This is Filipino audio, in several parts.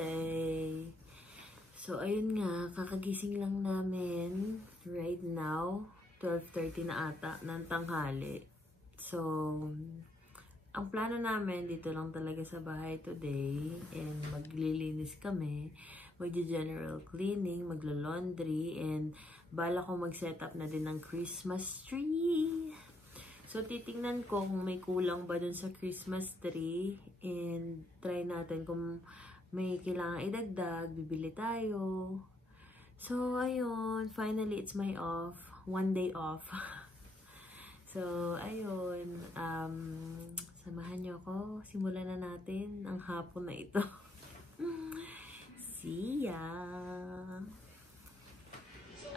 today. So, ayun nga, kakagising lang namin right now. 12:30 na ata ng tanghali. So, ang plano namin dito lang talaga sa bahay today. And maglilinis kami. Magja-general cleaning, maglo-laundry, and bala ko mag-setup na din ng Christmas tree. So, titingnan ko kung may kulang ba dun sa Christmas tree. And try natin kung may kailangan idagdag, bibili tayo. So, ayun. Finally, it's my off. One day off. So, ayun. Samahan nyo ako. Simulan na natin ang hapon na ito. See ya!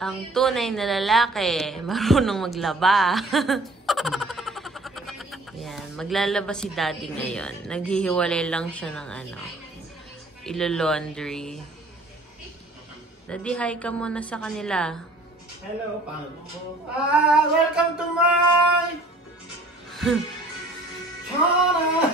Ang tunay na lalaki, marunong maglaba. Yan, maglalaba si daddy ngayon. Naghihiwalay lang siya ng ilo-laundry. Daddy, hi ka muna sa kanila. Hello, paano? Welcome to my channel!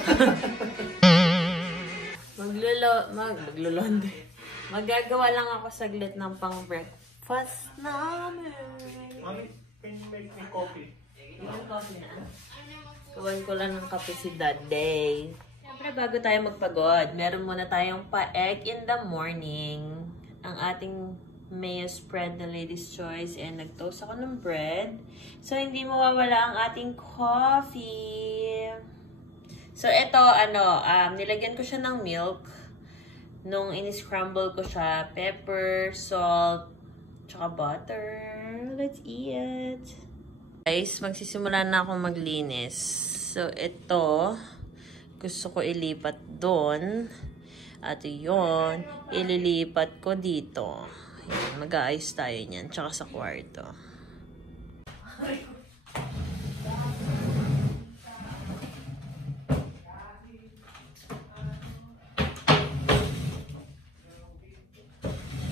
Maglo-laundry. Magagawa lang ako saglit ng pang-breakfast namin. Mami, can you make me coffee? Yung coffee na. Kawan ko lang ng kape si Daddy. Siyempre, bago tayo magpagod, meron muna tayong pa-egg in the morning. Ang ating mayo spread na Lady's Choice. And nag-toast ako ng bread. So, hindi mawawala ang ating coffee. So, ito, nilagyan ko siya ng milk. Nung in-scramble ko siya, pepper, salt, tsaka butter. Let's eat! Guys, magsisimula na akong maglinis. So, ito, gusto ko ilipat doon. At yun, ililipat ko dito. Mag-aayos tayo niyan, tsaka sa kwarto.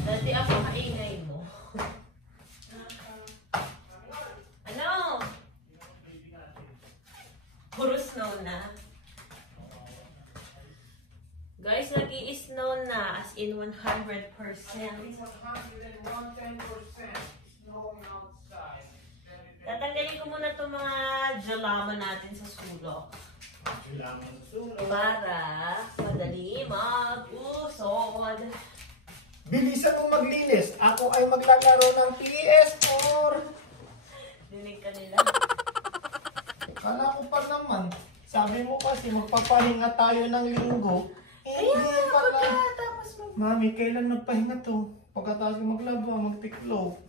Dati ako kaingay mo. Ano? Puro snow na. Guys, nag-i-snow na as in 100%. 110% snowing outside. Tatanggalin ko muna itong mga jalama natin sa sulok. Kailangan sulok. Para madali mag-usod. Bilisan mo maglinis. Ako ay maglalaro ng PS4. Dinig ka nila. Kala ko pa naman. Sabi mo kasi magpapahinga tayo ng linggo. Kaya pala. tapos Mami, kailan nagpahinga to? Pagkatapos ko maglaba, magtiklo.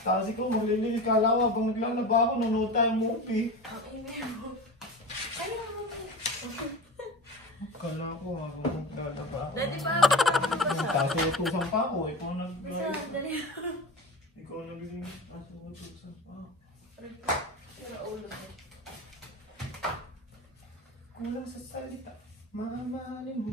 Tapos ikaw maglilinis. Kala ko habang naglalaba ako, nanonood tayo movie. ang ingay mo. Ayaw mo. Kala ko habang naglalaba ako. Dati pa ako nagbabasa. Tapos utusan pa ako. Ikaw Bisa, dali. Ikaw naglinis. Tapos utusan pa ako. Sira ulo mo. Kulang sa salita. Mamahalin mo.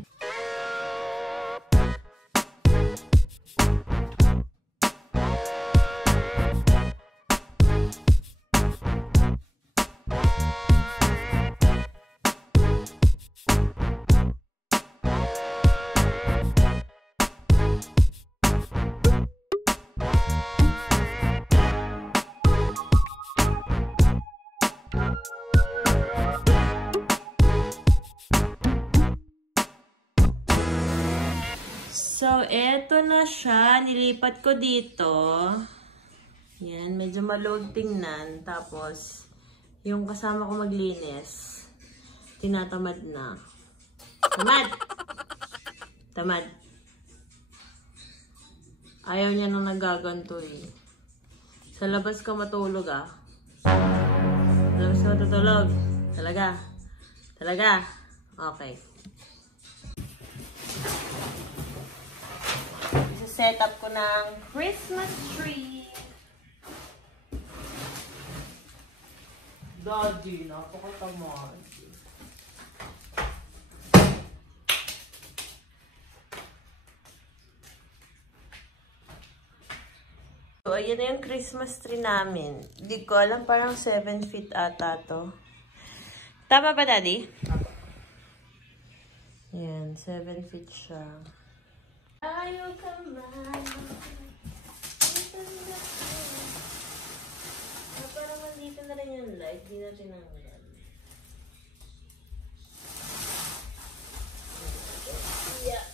So, eto na siya. Nilipat ko dito. Yan, medyo maluwag tingnan. Tapos, yung kasama ko maglinis, tinatamad na. Tamad! Tamad. Ayaw niya nang nagaganto eh. Sa labas ka matulog ah. Sa labas ka matutulog. Talaga? Talaga? Okay. Set up ko ng Christmas tree. Daddy, napakatamad. So, ayan na yung Christmas tree namin. Hindi ko alam, parang 7 feet ata to. Tama ba, Daddy? Yan, 7 feet siya. Ayaw ka man. Parang nandito na rin yung light. Di na tinanggal. Yeah.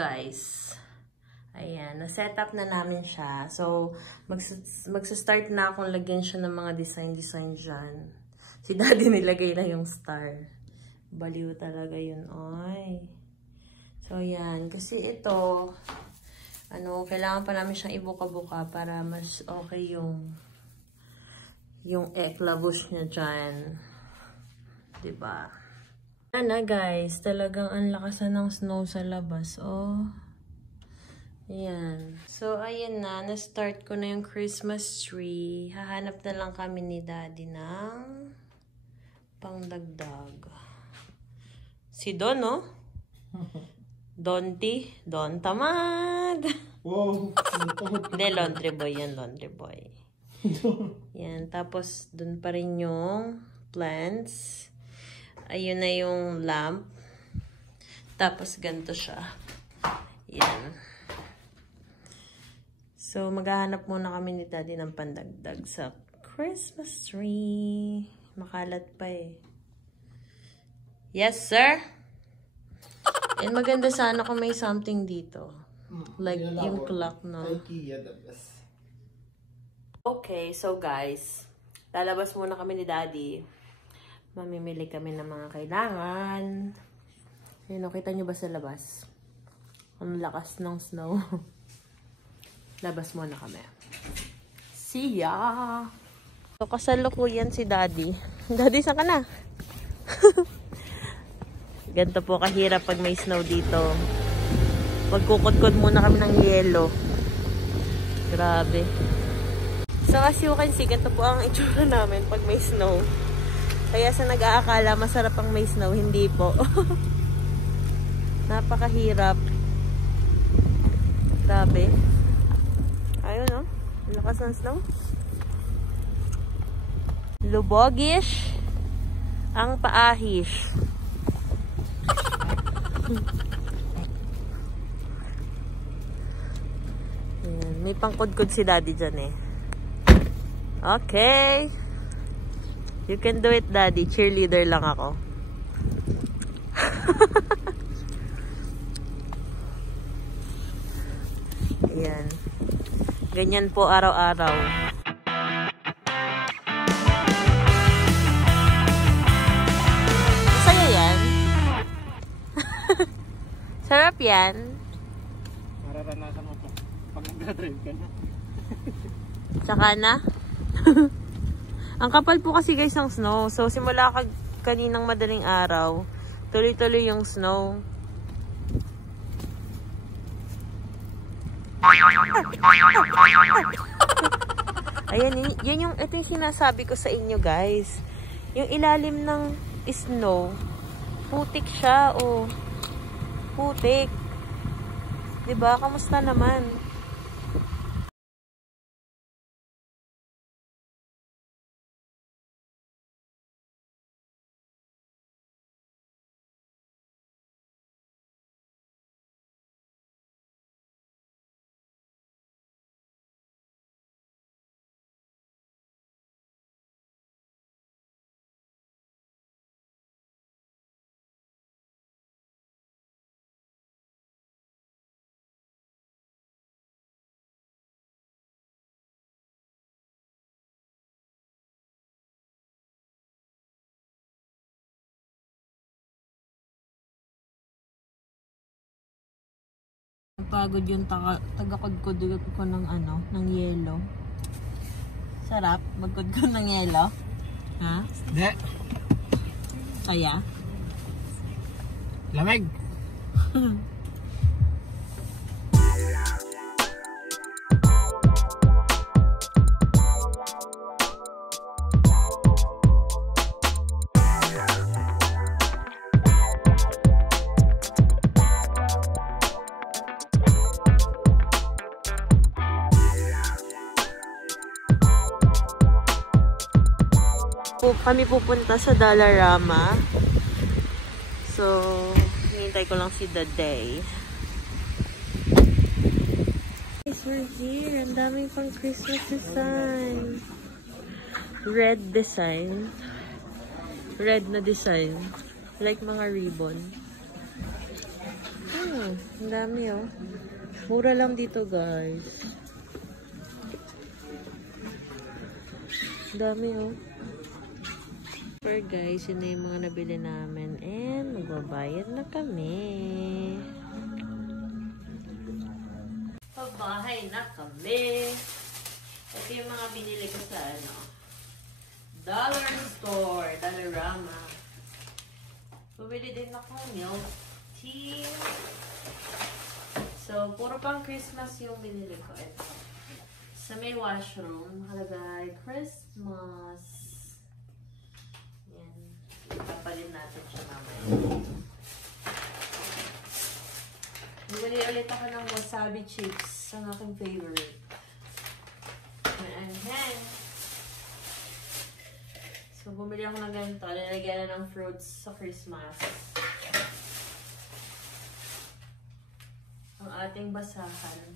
Guys, ayan, na-set up na namin siya. So, magsa-start na akong lagyan siya ng mga design dyan. Si Daddy nilagay na yung star. Baliw talaga yun, oy. So, ayan. Kasi ito, kailangan pa namin siyang ibuka-buka para mas okay yung eklabos niya dyan. Diba? Na guys, talagang ang lakas na ng snow sa labas, oh. Ayan. So, ayan na. Na-start ko na yung Christmas tree. Hahanap na lang kami ni Daddy ng pangdagdag. Si Don, oh. Donty. Don Tamad. Wow. Hindi, laundry boy yan. Laundry boy. Yan. Tapos, dun pa rin yung plants. Ayun na yung lamp. Tapos, ganito siya. Yan. So, maghahanap muna kami ni Daddy ng pandagdag sa Christmas tree. Makalat pa eh. Yes, sir? And maganda sana kung may something dito. Like yung clock, no? Okay, so guys, lalabas muna kami ni Daddy. Mamimili kami ng mga kailangan. Ayun, kita nyo ba sa labas? Ang lakas ng snow. Labas muna kami. See ya! So, kasalukuyan si Daddy. Daddy, saan ka na? Ganito po kahirap pag may snow dito. Magkukod-kod muna kami ng yelo. Grabe. So, as you can see, ganito po ang itsura namin pag may snow. Kaya sa nag-aakala, masarap ang may snow. Hindi po. Napakahirap. Grabe. Ayun, no? Lakas ng snow. Lubogish ang paahish. Ayan. May pangkudkod si Daddy dyan eh. Okay. You can do it, Daddy. Cheerleader lang ako. Ayan. Ganyan po araw-araw. Masaya yan. Sarap yan. Mararanasan mo po pag nag-drive ka na. Tsaka na. Ang kapal po kasi guys ng snow. So simula kaninang madaling araw, tuloy-tuloy yung snow. Ayan, ito yung sinasabi ko sa inyo guys. Yung ilalim ng snow, putik siya, oh. Putik. Diba? Kamusta naman? Pagod yung tagakudkod ko ng ng yelo. Sarap magkudkod ng yelo. Ha? Hindi. Kaya? Lamig. Kami pupunta sa Dollarama. So, hinintay ko lang si Daday. Guys, we're here. Ang daming pang Christmas design. Red design. Red na design. Like mga ribbon. Ang dami oh. Mura lang dito guys. Ang dami oh. For guys, yun na yung mga nabili namin. And magbabayad na kami. Pabahay na kami. Ito yung mga binili ko sa Dollar Store, Dollarama. Bumili din ako milk tea. So, puro pang Christmas yung binili ko. Ito. Sa may washroom, nakalagay Christmas. Papalin natin siya mamaya. Bumili ulit ako ng wasabi chips. Ang aking favorite. Ayan. So, bumili ako ng ganito. Lalagyan na ng fruits sa Christmas. Ang ating basahan.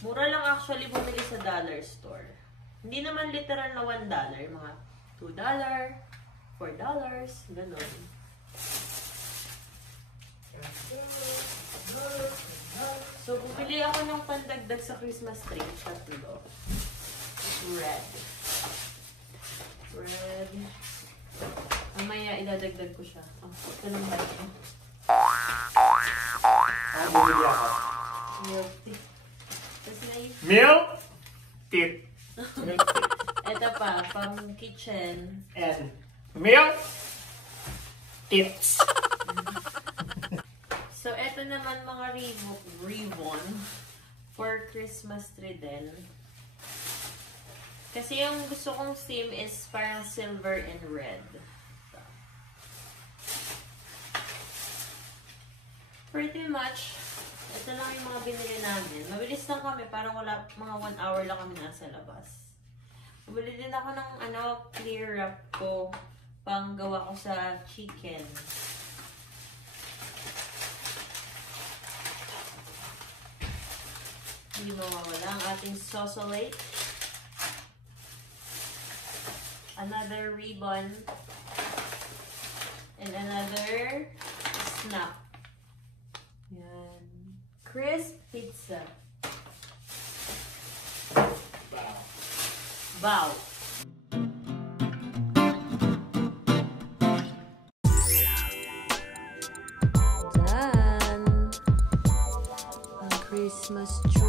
Mura lang actually bumili sa dollar store. Hindi naman literal na $1. Mga $2. $4, ganun. So, bumili ako ng pandagdag sa Christmas tree. Tatlo. Red. Mamaya, idadagdag ko siya. Ito lang ba ito? Bumili ako. Milk tea. Tapos Milk tea. Ito pa, pang kitchen. And milk tits. So, eto naman mga ribbon for Christmas tree din. Kasi yung gusto kong theme is parang silver and red. So, pretty much, ito lang yung mga binili namin. Mabilis lang kami, parang wala, mga 1 hour lang kami nasa labas. Bumili din ako ng clear wrap ko. Panggawa ko sa chicken. Hindi mawawala ang ating sausalate. Another ribbon. And another snap. Yan. Crisp pizza. Wow. Christmas tree.